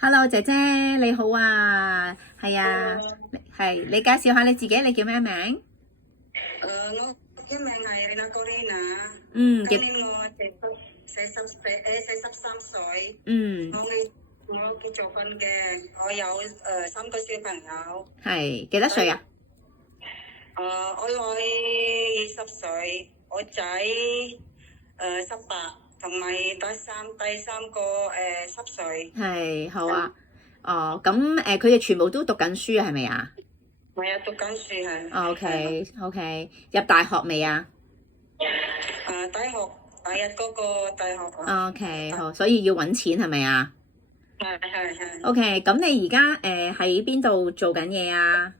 Hello，姐姐你好啊，係啊，你介紹下你自己，你叫咩名？我英名係 Rina Corina，今嗯，年我43歲，嗯，我結咗婚嘅，我有3個小朋友，係幾多歲啊？我女20歲，我仔18，同埋第三個10歲，係好啊，哦，咁佢哋全部都讀緊書係咪啊我有讀緊書係，？OK，入大學未啊大學第一嗰個大學？OK，好，所以要揾錢係咪啊係。？OK，咁你而家喺邊度做緊嘢啊？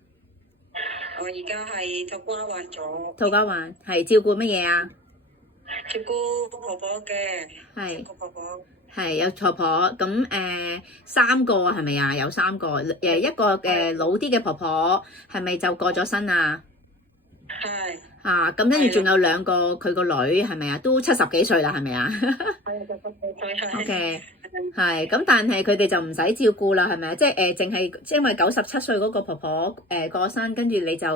我而家係土瓜灣做，土瓜灣係照顧乜嘢啊？照顧婆婆嘅，係照顧婆婆。係有婆婆咁3個係咪啊？有3個一個老啲嘅婆婆係咪就過咗身啊？係啊，咁跟住仲有2個佢個女係咪啊？都70幾歲啦，係咪啊？OK，係咁，但係佢哋就唔使照顧啦，係咪啊？即係淨係因為97歲嗰個婆婆過身，跟住你就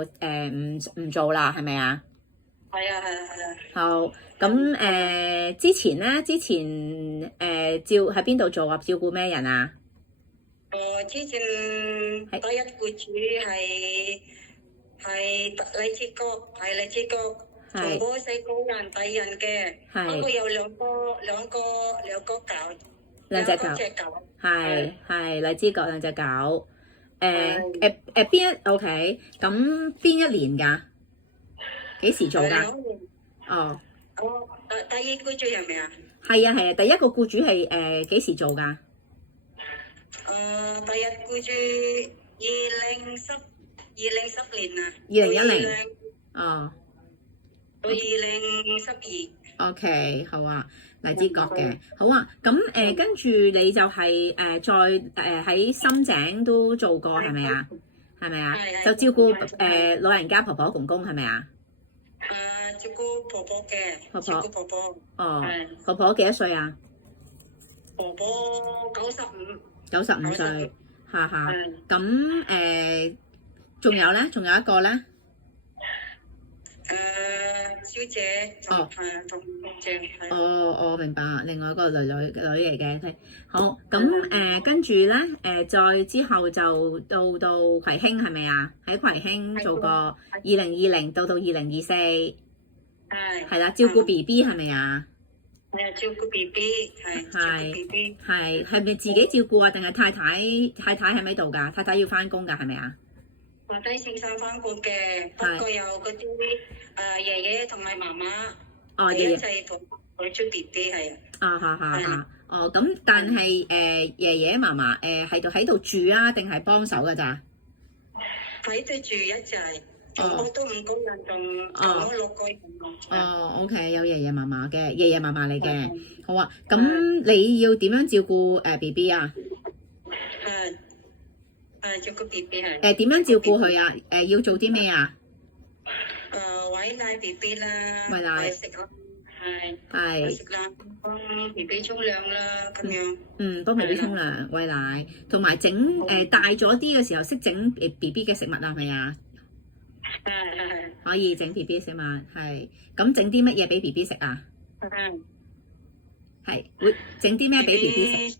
唔做啦，係咪啊？係啊。好，咁之前喺邊度做啊？照顧咩人啊？我之前第一僱主係荔枝角，從波西高人第人嘅，不過有兩個狗，兩隻狗，係荔枝角2隻狗，OK，咁邊一年㗎？幾時做㗎？哦，第二僱主係咪啊？係啊，第一個僱主係幾時做㗎？第一僱主2010年啊2010，哦，到2012。OK，好啊，荔枝角嘅，好啊，咁跟住你就係再喺深井都做過係咪啊？係咪啊？就照顧老人家婆婆公公係咪啊？照顧婆婆嘅，照顧婆婆。哦，婆婆幾多歲啊？婆婆95。95歲，哈哈。咁仲有咧？仲有一個咧？小姐。同姐。我明白，另外一個女嚟嘅。好，咁跟住咧再之後就到葵興係咪啊？喺葵興做過2020到2024，係啦，照顧 BB 係咪啊？照顧 BB， 係咪自己照顧啊？定係太太喺咪度㗎？太太要翻工㗎係咪啊？太太先生翻工嘅，不過有嗰啲爺爺同埋媽媽一齊同佢出 BB 係。咁但係爺爺嫲嫲喺度住啊，定係幫手㗎咋？喺度住一齊。我都5個人，仲我6個人。OK， 有爺爺嫲嫲嚟嘅。好啊，咁你要點樣照顧BB 啊？照顧 BB 係。點樣照顧佢啊？要做啲咩啊？餵奶 BB 啦。餵奶。食啦。係。食啦，幫 BB 沖涼啦，咁樣。幫 BB 沖涼、餵奶，同埋整大咗啲嘅時候識整 BB 嘅食物啊？係咪啊？係。可以整 BB 食物，係。咁整啲乜嘢俾 BB 食啊？係會整啲咩俾 BB 食？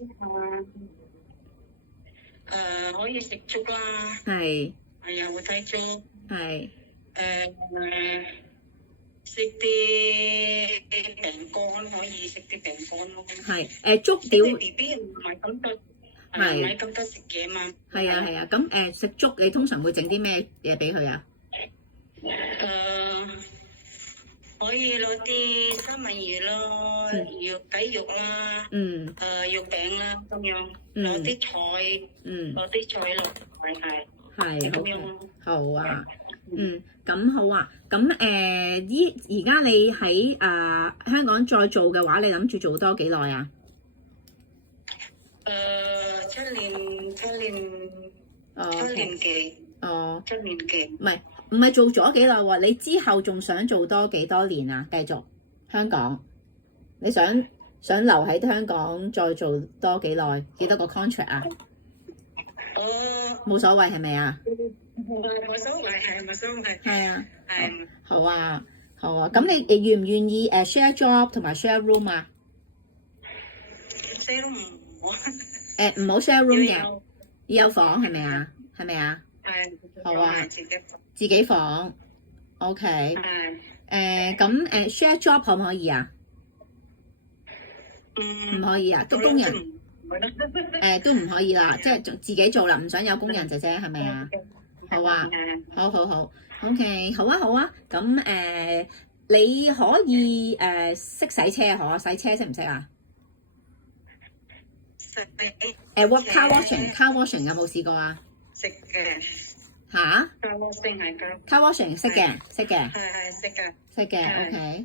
可以食粥啦。係啊，會睇粥。係。食啲餅乾，可以食啲餅乾咯。係粥料。BB 唔係咁多食嘢嘛。係啊，咁食粥你通常會整啲咩嘢俾佢啊？可以攞啲三文魚咯，雞肉啦，肉餅啦，咁樣攞啲菜落去係好啊，咁好啊，咁而家你喺香港再做嘅話，你諗住做多幾耐啊？7年幾。7年幾。唔係做咗幾耐喎？你之後仲想做多幾多年啊？繼續香港，你想留喺香港再做多幾耐？幾多個 contract 啊？冇所謂係咪啊？冇所謂，係冇所謂。係啊，係。好啊，好啊。咁你願唔願意share job 同埋 share room 啊？share room 唔好。唔好 share room 嘅，要有房係咪啊？係咪啊？係。好啊。自己房。自己房。OK。係。咁share job 可唔可以啊？唔可以啊，都工人。都唔可以啦，即係自己做啦，唔想有工人姐姐係咪啊？好啊，好好好 ，OK， 好啊好啊，咁你可以識洗車可？洗車識唔識啊？car washing 有冇試過啊？識嘅。嚇 ？car washing 係㗎。car washing 識嘅，識嘅。係識㗎。識嘅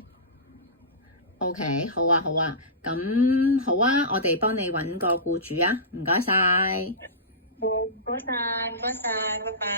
，OK， 好啊好啊，咁好啊，我哋幫你揾個僱主啊，唔該晒。唔該晒，拜拜。